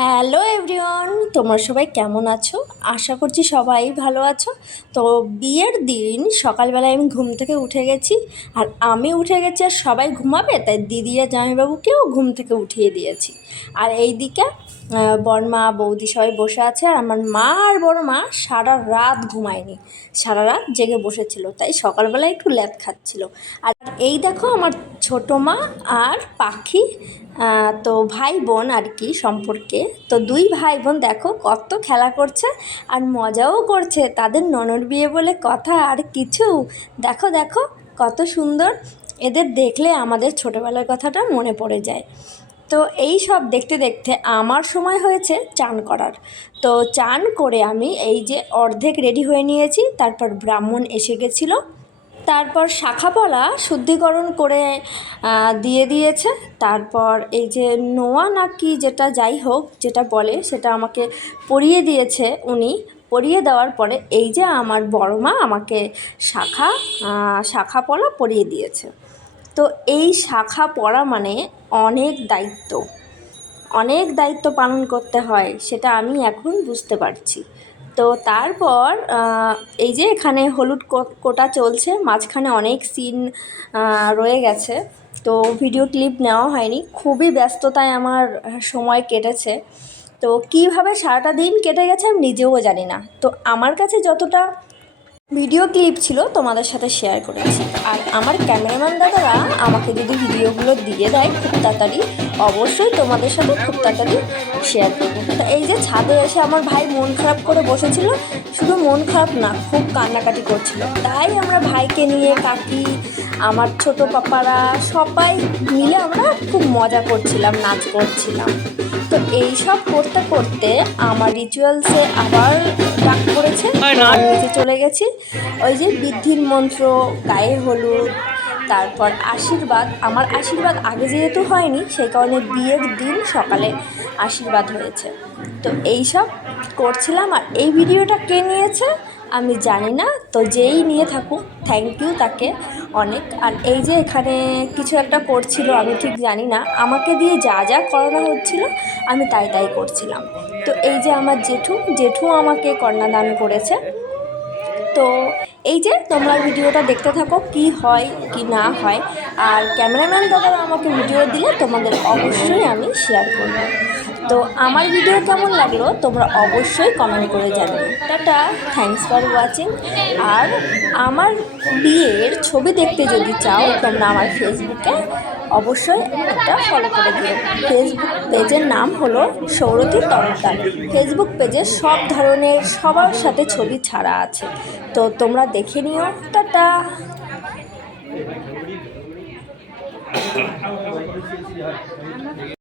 Hello everyone, তোমরা সবাই কেমন আছো? আশা করছি সবাই ভালো আছো। তো বিয়ের দিন সকালবেলায় আমি ঘুম থেকে উঠে গেছি, আর আমি উঠে গেছি আর সবাই ঘুমাবে, তাই দিদি আর জামাইবাবুকেও ঘুম থেকে উঠিয়ে দিয়েছি। আর এইদিকে বড়মা বৌদি সবাই বসে আছে, আর আমার মা আর বড় মা সারা রাত ঘুমায়নি, সারা রাত জেগে বসেছিল, তাই সকালবেলায় একটু ল্যাদ খাচ্ছিল। আর এই দেখো আমার ছোটো মা আর পাখি, তো ভাই বোন আর কি সম্পর্কে। তো দুই ভাই বোন দেখো কত খেলা করছে আর মজাও করছে, তাদের ননদ বিয়ে বলে কথা আর কিছু। দেখো দেখো কত সুন্দর, এদের দেখলে আমাদের ছোটোবেলার কথাটা মনে পড়ে যায়। তো এই সব দেখতে দেখতে আমার সময় হয়েছে চান করার। তো চান করে আমি এই যে অর্ধেক রেডি হয়ে নিয়েছি, তারপর ব্রাহ্মণ এসে গেছিলো, তারপর শাখাপলা শুদ্ধিকরণ করে দিয়ে দিয়েছে। তারপর এই যে নোয়া নাকি যেটা যাই হোক যেটা বলে সেটা আমাকে পরিয়ে দিয়েছে উনি। পরিয়ে দেওয়ার পরে এই যে আমার বড় মা আমাকে শাখাপলা পরিয়ে দিয়েছে। তো এই শাখা পরা মানে অনেক দায়িত্ব, অনেক দায়িত্ব পালন করতে হয়, সেটা আমি এখন বুঝতে পারছি। তো তারপর এই যে এখানে হলুদ কোটা চলছে, মাঝখানে অনেক সিন রয়ে গেছে, তো ভিডিও ক্লিপ নেওয়া হয়নি, খুবই ব্যস্ততায় আমার সময় কেটেছে। তো কীভাবে সারাটা দিন কেটে গেছে আমি নিজেও জানি না। তো আমার কাছে যতটা ভিডিও ক্লিপ ছিল তোমাদের সাথে শেয়ার করেছি, আর আমার ক্যামেরাম্যান দাদারা আমাকে যদি ভিডিওগুলো দিয়ে দেয় খুব তাড়াতাড়ি, অবশ্যই তোমাদের সাথে খুব তাড়াতাড়ি শেয়ার করবো। তো এই যে ছাদে এসে আমার ভাই মন খারাপ করে বসেছিল, শুধু মন খারাপ না, খুব কান্নাকাটি করছিল, তাই আমরা ভাইকে নিয়ে কাকি, আমার ছোট পাপারা সবাই মিলে আমরা খুব মজা করছিলাম, নাচ করছিলাম। তো এই সব করতে করতে আমার রিচুয়ালসে আবার ডাক পড়েছে, নিচে চলে গেছি। ওই যে বৃদ্ধির মন্ত্র, গায়ে হলুদ, তারপর আশীর্বাদ। আমার আশীর্বাদ আগে যেহেতু হয়নি, সেই কারণে বিয়ের দিন সকালে আশীর্বাদ হয়েছে। তো এই সব করছিলাম, আর এই ভিডিওটা কে নিয়েছে আমি জানি না, তো যেই নিয়ে থাকুক থ্যাংক ইউ তাকে অনেক। আর এই যে এখানে কিছু একটা করছিল, আমি ঠিক জানি না, আমাকে দিয়ে যা যা করানো হচ্ছিল আমি তাই তাই করছিলাম। তো এই যে আমার জেঠু আমাকে কন্যাদান করেছে। তো এই যে তোমরা ভিডিওটা দেখতে থাকো কি হয় কি না হয়, আর ক্যামেরাম্যান দাদারা আমাকে ভিডিও দিলে তোমাদের অবশ্যই আমি শেয়ার করব। তো আমার ভিডিও কেমন লাগলো তোমরা অবশ্যই কমেন্ট করে জানিও। Tata, thanks for watching. আর আমার বিয়ের ছবি দেখতে যদি চাও তোমরা আমার ফেসবুকে অবশ্যই একটা ফলো করে দিও। ফেসবুক পেজের নাম হলো সৌরতী তরফদার। ফেসবুক পেজে সব ধরনের সবার সাথে ছবি ছাড়া আছে, তো তোমরা দেখে নিও। টাটা।